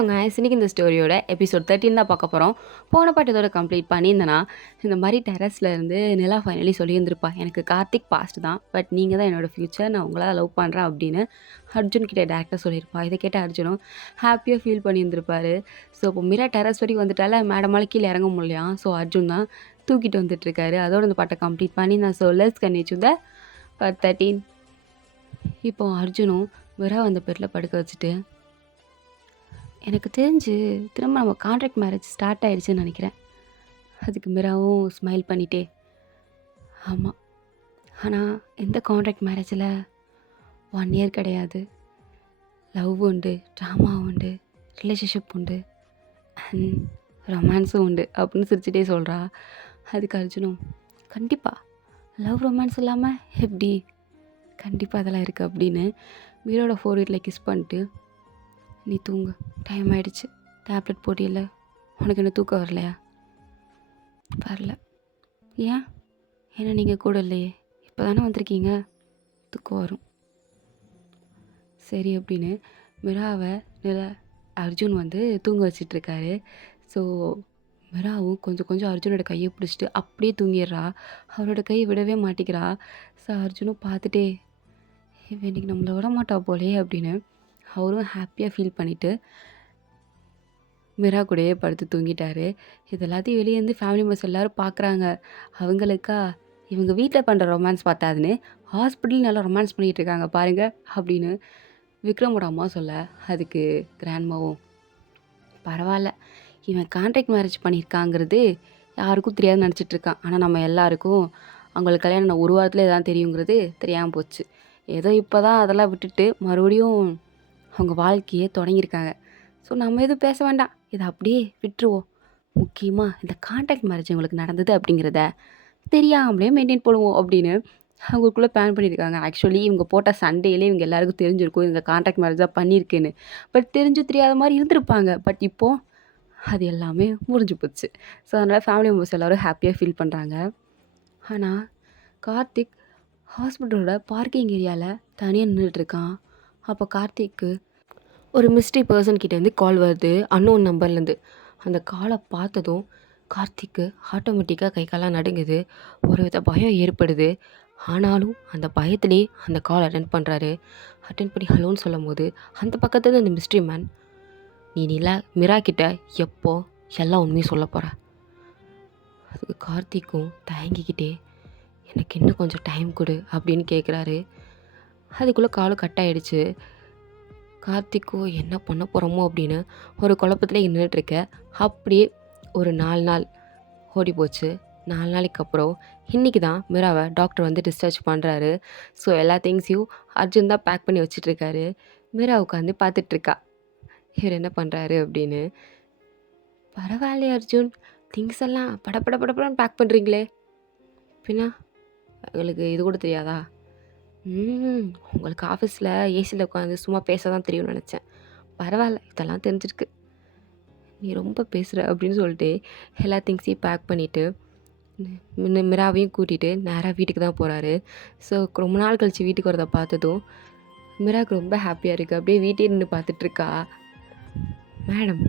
Hello guys, இன்னைக்கு இந்த ஸ்டோரியோட episode 13 தான் பார்க்க போகிறோம். போன பாட்டு இதோட கம்ப்ளீட் பண்ணியிருந்தேன்னா இந்த மாதிரி டெரஸில் இருந்து நிலா ஃபைனலி சொல்லியிருந்திருப்பா, எனக்கு கார்த்திக் பாஸ்ட் தான், பட் நீங்கள் தான் என்னோடய ஃப்யூச்சர், நான் உங்களால் லவ் பண்ணுறேன் அப்படின்னு அர்ஜுன் கிட்டே டேரக்டாக சொல்லியிருப்பா. இதை கேட்ட அர்ஜுனும் ஹாப்பியாக ஃபீல் பண்ணியிருந்திருப்பாரு. ஸோ இப்போ மீரா டெரஸ் வரைக்கும் வந்துட்டால, மேடமால கீழே இறங்க முடியலையா. ஸோ அர்ஜுன் தான் தூக்கிட்டு வந்துட்டுருக்காரு. அதோட இந்த பாட்டை கம்ப்ளீட் பண்ணி நான் லெட்ஸ் கன்டினியூ த பார்ட் 13. இப்போ அர்ஜுனும் மீரா அந்த பெட்டில் படுக்க வச்சுட்டு, எனக்கு தெரிஞ்சு திரும்ப நம்ம கான்ட்ராக்ட் மேரேஜ் ஸ்டார்ட் ஆகிடுச்சுன்னு நினைக்கிறேன். அதுக்கு மீராவும் ஸ்மைல் பண்ணிட்டே, ஆமாம், ஆனால் எந்த கான்ட்ராக்ட் மேரேஜில் 1 இயர் கிடையாது, லவ் உண்டு, ட்ராமா உண்டு, ரிலேஷன்ஷிப் உண்டு, அண்ட் ரொமான்ஸும் உண்டு அப்படின்னு சிரிச்சுட்டே சொல்கிறா. அதுக்கு அர்ஜுனும், கண்டிப்பாக லவ் ரொமான்ஸ் இல்லாமல் எப்படி, கண்டிப்பாக அதெல்லாம் இருக்குது அப்படின்னு மீரோட ஃபோர்ஹெட்டில் கிஸ் பண்ணிட்டு, நீ தூங்கு, டைம் ஆகிடுச்சு, டேப்லெட் போட்டியில்ல, உனக்கு என்ன தூக்கம் வரலையா? வரல. ஏன்? ஏன்னா நீங்கள் கூட இல்லையே, இப்போ தானே வந்திருக்கீங்க, தூக்கம் வரும். சரி அப்படின்னு மிராவை அர்ஜுன் வந்து தூங்க வச்சிட்ருக்காரு. ஸோ மிராவும் கொஞ்சம் கொஞ்சம் அர்ஜுனோட கையை பிடிச்சிட்டு அப்படியே தூங்கிடுறா. அவரோட கையை விடவே மாட்டிக்கிறா. ஸோ அர்ஜுனும் பார்த்துட்டே, இவன் இன்றைக்கி நம்மளை விட மாட்டா போலே அப்படின்னு அவரும் ஹாப்பியாக ஃபீல் பண்ணிவிட்டு மிரா கூடயே படுத்து தூங்கிட்டாரு. இது எல்லாத்தையும் வெளியே இருந்து ஃபேமிலி மெம்பர்ஸ் எல்லோரும் பார்க்குறாங்க. அவங்களுக்கா இவங்க வீட்டில் பண்ணுற ரொமான்ஸ் பார்த்தாதுன்னு ஹாஸ்பிட்டல் நல்லா ரொமான்ஸ் பண்ணிகிட்டு இருக்காங்க பாருங்கள் அப்படின்னு விக்ரமோட அம்மா சொல்ல, அதுக்கு கிராண்ட்மாவும், பரவாயில்ல, இவன் கான்ட்ராக்ட் மேரேஜ் பண்ணியிருக்காங்கிறது யாருக்கும் தெரியாதுன்னு நினச்சிட்ருக்கான், ஆனால் நம்ம எல்லாருக்கும் அவங்களுக்கு கல்யாணம் ஒரு வாரத்தில் தான் தெரியுங்கிறது தெரியாமல் போச்சு. ஏதோ இப்போ தான் அதெல்லாம் விட்டுட்டு மறுபடியும் அவங்க வாழ்க்கையே தொடங்கியிருக்காங்க. ஸோ நம்ம எதுவும் பேச வேண்டாம், இதை அப்படியே விட்டுருவோம். முக்கியமாக இந்த கான்ட்ராக்ட் மேரேஜ் உங்களுக்கு நடந்தது அப்படிங்கிறத தெரியாமலே மெயின்டைன் பண்ணுவோம் அப்படின்னு அவங்களுக்குள்ளே பிளான் பண்ணியிருக்காங்க. ஆக்சுவலி இவங்க போட்ட சண்டேலே இவங்க எல்லாருக்கும் தெரிஞ்சிருக்கும் இவங்க கான்ட்ராக்ட் மேரேஜ் தான் பண்ணியிருக்குன்னு. பட் தெரிஞ்சு தெரியாத மாதிரி இருந்திருப்பாங்க. பட் இப்போது அது எல்லாமே முடிஞ்சு போச்சு. ஸோ அதனால் ஃபேமிலி மெம்பர்ஸ் எல்லோரும் ஹாப்பியாக ஃபீல் பண்ணுறாங்க. ஆனால் கார்த்திக் ஹாஸ்பிட்டலோட பார்க்கிங் ஏரியாவில் தனியாக நின்றுட்டுருக்கான். அப்போ கார்த்திக்கு ஒரு மிஸ்ட்ரி பர்சன் கிட்டேருந்து கால் வருது, அன்னோன் நம்பர்லேருந்து. அந்த காலை பார்த்ததும் கார்த்திக்கு ஆட்டோமேட்டிக்காக கை காலாம் நடுங்குது, ஒரு வித பயம் ஏற்படுது. ஆனாலும் அந்த பயத்திலே அந்த கால் அட்டென்ட் பண்ணுறாரு. அட்டென்ட் பண்ணி ஹலோன்னு சொல்லும் போது அந்த பக்கத்துல அந்த மிஸ்ட்ரி மேன், நீ மிரா கிட்ட எப்போ எல்லாம் உண்மையும் சொல்ல போகிற? அதுக்கு கார்த்திக்கும் தயங்கிக்கிட்டே, எனக்கு இன்னும் கொஞ்சம் டைம் கொடு அப்படின்னு கேட்குறாரு. அதுக்குள்ளே காலும் கட் ஆகிடுச்சு. கார்த்திக்கும் என்ன பண்ண போகிறோமோ அப்படின்னு ஒரு குழப்பத்தில் நின்றுட்டுருக்க. அப்படியே ஒரு 4 நாள் ஓடி போச்சு. 4 நாளைக்கு அப்புறம் இன்றைக்கி தான் மிராவை டாக்டர் வந்து டிஸ்சார்ஜ் பண்ணுறாரு. ஸோ எல்லா திங்ஸையும் அர்ஜுன் தான் பேக் பண்ணி வச்சிட்ருக்காரு. மிரா உட்காந்து பார்த்துட்ருக்கா இவர் என்ன பண்ணுறாரு அப்படின்னு. பரவாயில்லையே அர்ஜுன், திங்ஸ் எல்லாம் படப்படன்னு பேக் பண்ணுறீங்களே, பின்னா எங்களுக்கு இது கூட தெரியாதா? உங்களுக்கு ஆஃபீஸில் ஏசியில் உட்காந்து சும்மா பேச தான் தெரியும்னு நினச்சேன். பரவாயில்ல, இதெல்லாம் தெரிஞ்சிருக்கு, நீ ரொம்ப பேசுகிற அப்படின்னு சொல்லிட்டு எல்லா திங்ஸையும் பேக் பண்ணிவிட்டு மிராவையும் கூட்டிகிட்டு நேராக வீட்டுக்கு தான் போகிறாரு. ஸோ ரொம்ப நாள் கழித்து வீட்டுக்கு வரதை பார்த்ததும் மிராவுக்கு ரொம்ப ஹாப்பியாக இருக்குது. அப்படியே வீட்டே நின்று பார்த்துட்ருக்கா. மேடம்,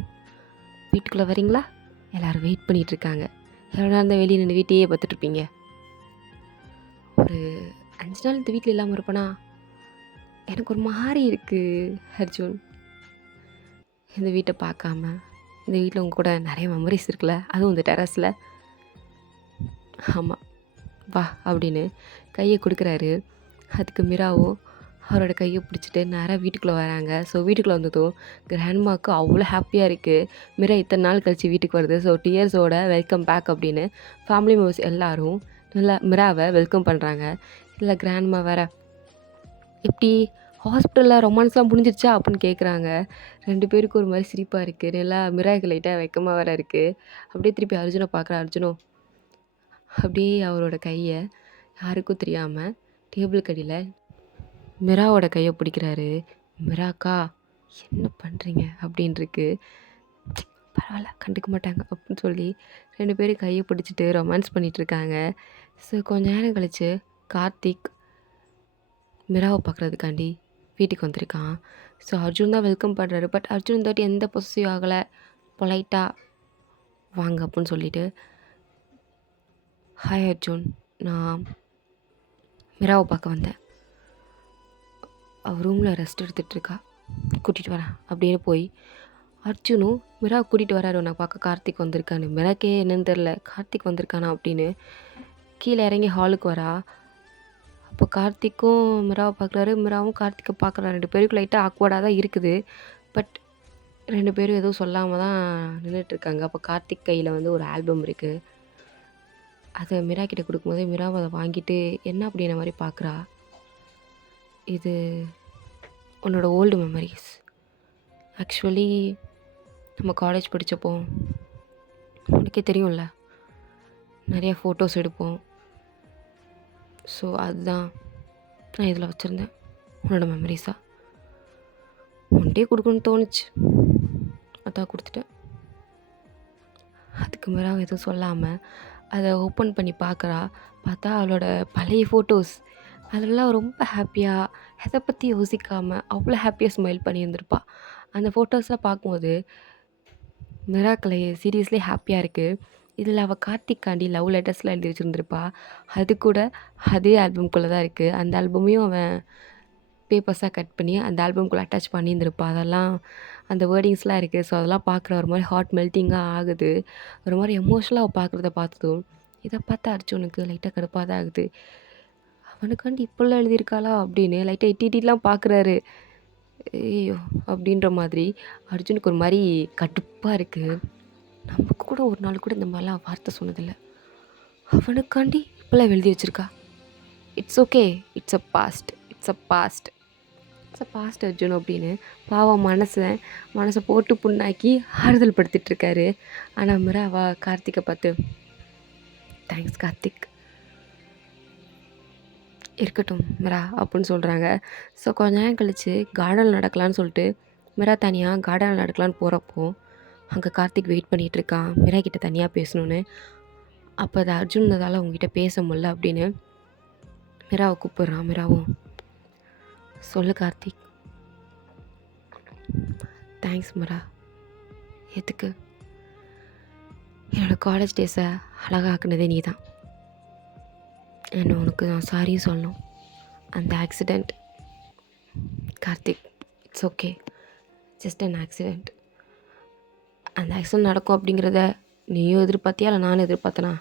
வீட்டுக்குள்ளே வரீங்களா? எல்லோரும் வெயிட் பண்ணிகிட்ருக்காங்க. எவ்வளோ நேரம் தான் வெளியே நின்று வீட்டையே பார்த்துட்ருப்பீங்க? ஒரு 5 நாள் இந்த வீட்டில் இல்லாமல் இருப்பேனா? எனக்கு ஒரு மாதிரி இருக்குது அர்ஜுன், இந்த வீட்டை பார்க்காம. இந்த வீட்டில் உங்க கூட நிறைய மெமரிஸ் இருக்குல்ல, அதுவும் இந்த டெரஸில். ஆமாம், வா அப்படின்னு கையை கொடுக்குறாரு. அதுக்கு மிராவும் அவரோட கையை பிடிச்சிட்டு நேராக வீட்டுக்குள்ளே வராங்க. ஸோ வீட்டுக்குள்ளே வந்ததும் கிராண்ட்மாவுக்கு அவ்வளோ ஹாப்பியாக இருக்குது. மிரா இத்தனை நாள் கழித்து வீட்டுக்கு வருது. ஸோ டியர்ஸோட வெல்கம் பேக் அப்படின்னு ஃபேமிலி மெம்பர்ஸ் எல்லோரும் நல்லா மிராவை வெல்கம் பண்ணுறாங்க. இல்லை கிராண்ட்மா வேறு, எப்படி ஹாஸ்பிட்டலில் ரொமான்ஸ்லாம் முடிஞ்சிருச்சா அப்படின்னு கேட்குறாங்க. 2 பேருக்கு ஒரு மாதிரி சிரிப்பாக இருக்குது. நல்லா மிராக்கு லைட்டாக வெக்கமாக வேறு இருக்குது. அப்படியே திருப்பி அர்ஜுனை பார்க்குற. அர்ஜுனும் அப்படியே அவரோட கையை யாருக்கும் தெரியாமல் டேபிள் கடியில் மிராவோட கையை பிடிக்கிறாரு. மிராக்கா, என்ன பண்ணுறீங்க அப்படின்ட்டுருக்கு. பரவாயில்ல, கண்டுக்க மாட்டாங்க அப்படின்னு சொல்லி 2 பேரும் கையை பிடிச்சிட்டு ரொமான்ஸ் பண்ணிகிட்ருக்காங்க. ஸோ கொஞ்ச நேரம் கழித்து கார்த்திக் மிராவை பார்க்குறதுக்காண்டி வீட்டுக்கு வந்திருக்கான். ஸோ அர்ஜுன் தான் வெல்கம் பண்ணுறாரு. பட் அர்ஜுன் இந்த வாட்டி எந்த பொசசிவ் ஆகலை. பொலைட்டாக வாங்க அப்படின்னு சொல்லிட்டு, ஹாய் அர்ஜுன், நான் மிராவை பார்க்க வந்தேன். அவள் ரூமில் ரெஸ்ட் எடுத்துகிட்ருக்கா, கூட்டிகிட்டு வரேன் அப்படின்னு போய் அர்ஜுனும் மிராவை கூட்டிகிட்டு வராரு. நான் பார்க்க கார்த்திக் வந்திருக்கான்னு. மிராக்கே என்னன்னு தெரில, கார்த்திக் வந்திருக்கானா அப்படின்னு கீழே இறங்கி ஹாலுக்கு வரா. அப்போ கார்த்திக்கும் மிராவை பார்க்குறாரு, மிராவும் கார்த்திக்கை பார்க்குறாரு. 2 பேருக்கு லைட்டாக ஆக்வர்டாக தான் இருக்குது. பட் 2 பேரும் எதுவும் சொல்லாமல் தான் நின்றுட்டுருக்காங்க. அப்போ கார்த்திக் கையில் வந்து ஒரு ஆல்பம் இருக்குது. அதை மிரா கிட்ட கொடுக்கும்போது மிராவை அதை வாங்கிட்டு என்ன அப்படின்ற மாதிரி பார்க்குறா. இது உன்னோட ஓல்டு மெமரிஸ். ஆக்சுவலி நம்ம காலேஜ் படித்தப்போ உனக்கே தெரியும்ல, நிறையா ஃபோட்டோஸ் எடுப்போம். ஸோ அதுதான் நான் இதில் வச்சுருந்தேன், உன்னோட மெமரிஸாக. ஒன்டே கொடுக்கணும்னு தோணுச்சு, அதான் கொடுத்துட்டேன். அதுக்கு மிராவை எதுவும் சொல்லாமல் அதை ஓப்பன் பண்ணி பார்க்குறா. பார்த்தா அவளோட பழைய ஃபோட்டோஸ். அதெல்லாம் ரொம்ப ஹாப்பியாக, எதை பற்றி யோசிக்காமல் அவ்வளோ ஹாப்பியாக ஸ்மைல் பண்ணியிருந்திருப்பா. அந்த ஃபோட்டோஸ்லாம் பார்க்கும்போது மிராக்களை சீரியஸ்லி ஹாப்பியாக இருக்குது. இதில் அவள் கார்த்திக்காண்டி லவ் லெட்டர்ஸ்லாம் எழுதி வச்சுருந்துருப்பா. அது கூட அதே ஆல்பம்குள்ளே தான் இருக்குது. அந்த ஆல்பமையும் அவன் பேப்பர்ஸாக கட் பண்ணி அந்த ஆல்பம்குள்ளே அட்டாச் பண்ணியிருந்திருப்பா. அதெல்லாம் அந்த வேர்டிங்ஸ்லாம் இருக்குது. ஸோ அதெல்லாம் பார்க்குற ஒரு மாதிரி ஹார்ட் மெல்ட்டிங்காக ஆகுது. ஒரு மாதிரி எமோஷ்னலாக அவள் பார்க்குறத பார்த்ததும் இதை பார்த்தா அர்ஜுனுக்கு லைட்டாக கடுப்பாக தான் ஆகுது. அவனுக்காண்டி இப்படிலாம் எழுதியிருக்காளா அப்படின்னு லைட்டாக எட்டிலாம் பார்க்குறாரு. ஐயோ அப்படின்ற மாதிரி அர்ஜுனுக்கு ஒரு மாதிரி கடுப்பாக இருக்குது. நமக்கு கூட ஒரு நாள் கூட இந்த மாதிரிலாம் வார்த்தை சொன்னதில்லை. அவனுக்காண்டி இப்போல்லாம் எழுதி வச்சுருக்கா. It's okay, it's a past, it's a past, it's a past Arjun அப்படின்னு பாவம் மனசை போட்டு புண்ணாக்கி ஆறுதல் படுத்திகிட்ருக்காரு. ஆனால் மிராவா கார்த்திகை பார்த்து தேங்க்ஸ் கார்த்திக், இருக்கட்டும் மிரா அப்படின்னு சொல்கிறாங்க. ஸோ கொஞ்ச நேரம் கழித்து கார்டனில் நடக்கலான்னு சொல்லிட்டு மிரா தனியாக கார்டனில் நடக்கலான்னு போகிறப்போ அங்கே கார்த்திக் வெயிட் பண்ணிகிட்ருக்கான் மிரா கிட்ட தனியாக பேசணுன்னு. அப்போ அது அர்ஜுனதால் அவங்ககிட்ட பேச முடியல அப்படின்னு மிராவை கூப்பிட்றான். மிராவும் சொல்லு கார்த்திக். தேங்க்ஸ் மிரா. எதுக்கு? என்னோடய காலேஜ் டேஸை அழகாக்குனதே நீ தான். என்ன உனக்கு நான் சாரியும் சொல்லணும். அந்த accident Karthik, it's okay, just an accident. அந்த ஆக்சிடெண்ட் நடக்கும் அப்படிங்கிறத நீயும் எதிர்பார்த்தியா இல்லை நானும் எதிர்பார்த்தனா?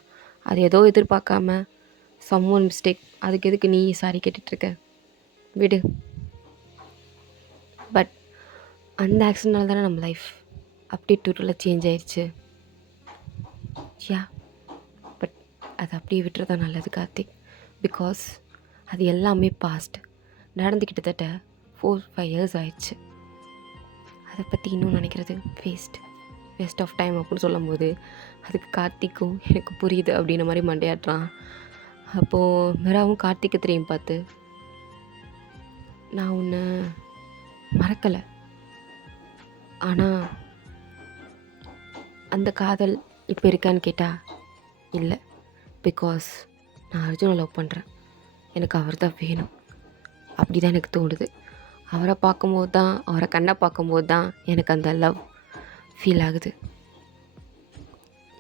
அது ஏதோ எதிர்பார்க்காம சம்ஒன் மிஸ்டேக். அதுக்கு எதுக்கு நீ சாரி கேட்டுட்ருக்க? விடு. பட் அந்த ஆக்சிடெண்ட்னால தானே நம்ம லைஃப் அப்படியே டோட்டலாக சேஞ்ச் ஆயிடுச்சு. யா, பட் அது அப்படியே விட்டுறதா நல்லது கார்த்திக். பிகாஸ் அது எல்லாமே பாஸ்ட். நடந்து கிட்டத்தட்ட 4-5 இயர்ஸ் ஆயிடுச்சு. அதை பற்றி இன்னும் நினைக்கிறது வேஸ்ட் ஆஃப் டைம் அப்படின்னு சொல்லும் போது அதுக்கு கார்த்திக்கும் எனக்கு புரியுது அப்படின்ற மாதிரி மண்டையாட்டுறான். அப்போது மிராவும் கார்த்திகை திரும்பி பார்த்து, நான் உன்னை மறக்கலை, ஆனால் அந்த காதல் இப்போ இருக்கான்னு கேட்டால் இல்லை. பிகாஸ் நான் அர்ஜுனை லவ் பண்ணுறேன், எனக்கு அவர் தான் வேணும். அப்படி தான் எனக்கு தோணுது. அவரை பார்க்கும்போது தான், அவரை கண்ணை பார்க்கும்போது தான் எனக்கு அந்த லவ் ஃபீல் ஆகுது.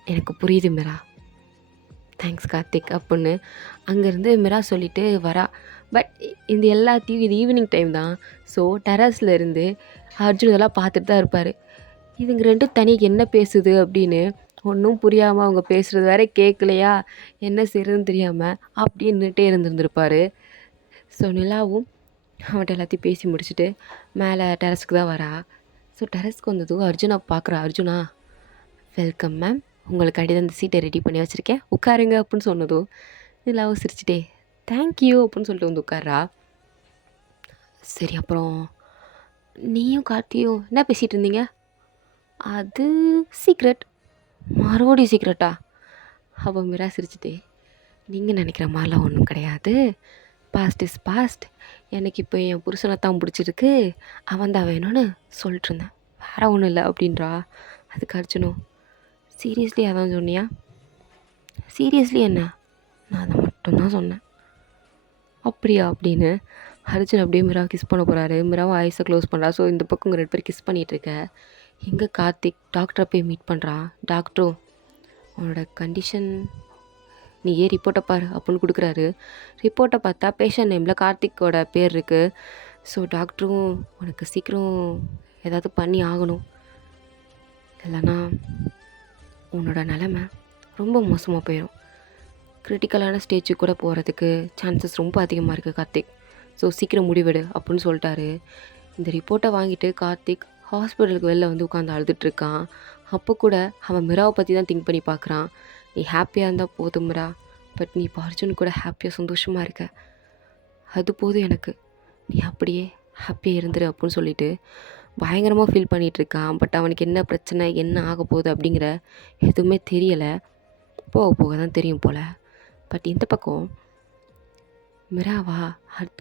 எனக்கு புரியுது மிரா, தேங்க்ஸ் கார்த்திக் அப்படின்னு அங்கேருந்து மிரா சொல்லிவிட்டு வரா. பட் இந்த எல்லாத்தையும் இது ஈவினிங் டைம் தான். ஸோ டெரஸில் இருந்து அர்ஜுன் இதெல்லாம் பார்த்துட்டு தான் இருப்பார். இதுங்க ரெண்டும் தனியாக என்ன பேசுது அப்படின்னு ஒன்றும் புரியாமல் அவங்க பேசுகிறது வேற கேட்கலையா, என்ன செய்கிறதுன்னு தெரியாமல் அப்படியே நின்றுட்டே இருந்திருப்பார். ஸோ நிலாவும் அவன்கிட்ட எல்லாத்தையும் பேசி முடிச்சுட்டு மேலே டெரஸ்க்கு தான் வரா. ஸோ டெரஸ்க்கு வந்ததும் அர்ஜுனா பார்க்குறா. அர்ஜுனா, வெல்கம் மேம், உங்களுக்கு அடி அந்த சீட்டை ரெடி பண்ணி வச்சுருக்கேன், உட்காருங்க அப்படின்னு சொன்னதும் நிலாவும் சிரிச்சிட்டே தேங்க்யூ அப்படின்னு சொல்லிட்டு வந்து உட்கார்றா. சரி, அப்புறம் நீயும் கார்த்தியும் என்ன பேசிகிட்டு இருந்தீங்க? அது சீக்ரெட். மறுபடியும் சீக்ரெட்டா? அவள் மிரா சிரிச்சிட்டே, நீங்கள் நினைக்கிற மாதிரிலாம் ஒன்றும் கிடையாது. Past is past. எனக்கு இப்போ என் புருஷனை தான் பிடிச்சிருக்கு, அவன் தான் வேணும்னு சொல்லிட்டு இருந்தேன், வேறு ஒன்றும் இல்லை அப்படின்றா. அதுக்கு அர்ஜுனும், சீரியஸ்லி அதான் சொன்னியா? சீரியஸ்லி என்ன? நான் அதை மட்டும்தான் சொன்னேன். அப்படியா அப்படின்னு அர்ஜுன் அப்படியே மிராவை கிஸ் பண்ண போகிறாரு. மிராவும் ஐஸை க்ளோஸ் பண்ணுறா. ஸோ இந்த பக்கம் இவங்க 2 பேரும் கிஸ் பண்ணிகிட்டு இருக்க. எங்கே கார்த்திக் டாக்டரை போய் மீட் பண்ணுறான். டாக்டரும் உன்னோட கண்டிஷன் நீ ஏன் ரிப்போர்ட்டை பாரு அப்படின்னு கொடுக்குறாரு. ரிப்போர்ட்டை பார்த்தா பேஷண்ட் நேமில் கார்த்திக்கோட பேர் இருக்குது. ஸோ டாக்டரும் உனக்கு சீக்கிரம் ஏதாவது பண்ணி ஆகணும், இல்லைன்னா உன்னோட நிலமை ரொம்ப மோசமாக போயிடும், கிரிட்டிக்கலான ஸ்டேஜுக்கு கூட போகிறதுக்கு சான்சஸ் ரொம்ப அதிகமாக இருக்குது கார்த்திக். ஸோ சீக்கிரம் முடிவெடு அப்படின்னு சொல்லிட்டாரு. இந்த ரிப்போர்ட்டை வாங்கிட்டு கார்த்திக் ஹாஸ்பிட்டலுக்கு வெளில வந்து உட்காந்து அழுதுட்ருக்கான். அப்போ கூட அவன் மிராவை பற்றி தான் திங்க் பண்ணி பார்க்குறான். நீ ஹாப்பியாக இருந்தால் போதும் மிரா, பட் நீ இப்போ அர்ஜுன் கூட ஹாப்பியாக சந்தோஷமாக இருக்க, அது போதும் எனக்கு, நீ அப்படியே ஹாப்பியாக இருந்துரு அப்படின்னு சொல்லிட்டு பயங்கரமாக ஃபீல் பண்ணிகிட்ருக்கான். பட் அவனுக்கு என்ன பிரச்சனை, என்ன ஆக போகுது அப்படிங்கிற எதுவுமே தெரியலை. போக போக தான் தெரியும் போல். பட் இந்த பக்கம் மிராவா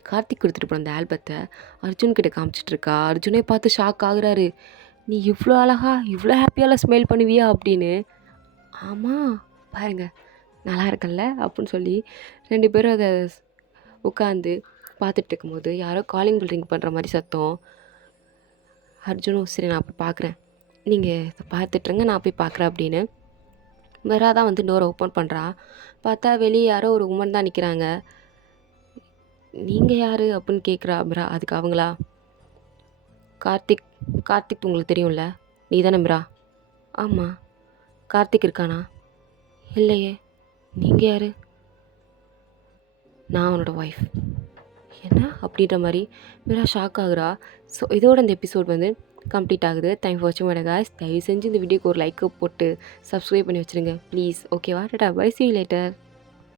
கார்த்திக் கொடுத்துட்டு போன அந்த ஆல்பத்தை அர்ஜுன்கிட்ட காமிச்சிட்ருக்கா. அர்ஜுனே பார்த்து ஷாக் ஆகுறாரு. நீ இவ்வளோ அழகா இவ்வளோ ஹாப்பியாலாம் ஸ்மைல் பண்ணுவியா அப்படின்னு. ஆமாம் பாருங்க நல்லா இருக்கல்ல அப்படின்னு சொல்லி 2 பேரும் அதை உட்காந்து பார்த்துட்டு இருக்கும்போது யாரோ காலிங் பில் ரிங் பண்ணுற மாதிரி சத்தம். அர்ஜுனும் சரி நான் போய் பார்க்குறேன், நீங்கள் இதை பார்த்துட்ருங்க நான் போய் பார்க்குறேன் அப்படின்னு மிரா தான் வந்து டோரை ஓப்பன் பண்ணுறா. பார்த்தா வெளியே யாரோ ஒரு உமன் தான் நிற்கிறாங்க. நீங்கள் யார் அப்படின்னு கேட்குறா மிரா. அதுக்கு அவங்களா, கார்த்திக் கார்த்திக் உங்களுக்கு தெரியும்ல, நீ தானே மிரா? ஆமாம். கார்த்திக் இருக்கானா? இல்லையே. நீங்கள் யார்? நான் அவனோட ஒய்ஃப். என்ன அப்படின்ற மாதிரி மிரா ஷாக் ஆகுறா. ஸோ இதோட இந்த எபிசோட் வந்து கம்ப்ளீட் ஆகுது. தேங்க்ஸ் ஃபார் வாட்சிங் மை காய்ஸ். தயவு செஞ்சு இந்த வீடியோக்கு ஒரு லைக்கை போட்டு சப்ஸ்கிரைப் பண்ணி வச்சுருங்க ப்ளீஸ். ஓகேவா? டாடா பை, see you later.